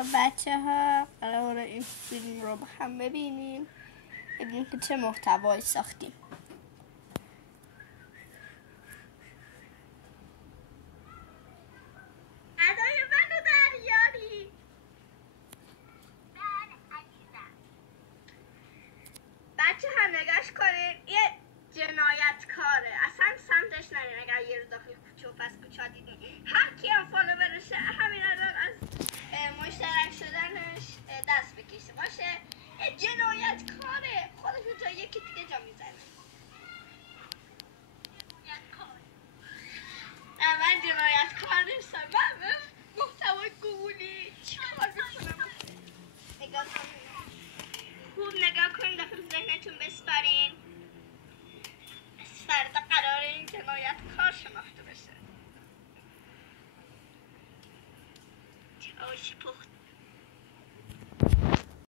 خب بچه ها قرار این فیلم رو با هم ببینیم که چه محتوایی ساختیم. ادای منو دریاری. بله عزیزم. بچه ها نگاش کنین، یه جنایتکاره، اصلا سمتش نرین. اگر یه رو داخل کوچه و پس کوچه دیدین هر کی هم فالوورشه همین الان از مشترک شدنش دست بکشه باشه. یه جنایتکاره، خودش رو جای یکی دیگه جا میزنه. نه من جنایتکار نیستم، من محتوای گوگلی چیکار میکنم. نگاه کنین، خوب نگاه کنین، داخل ذهنتون بسپارین. فردا قراره این جنایتکار شناخته بشه. آشی پخت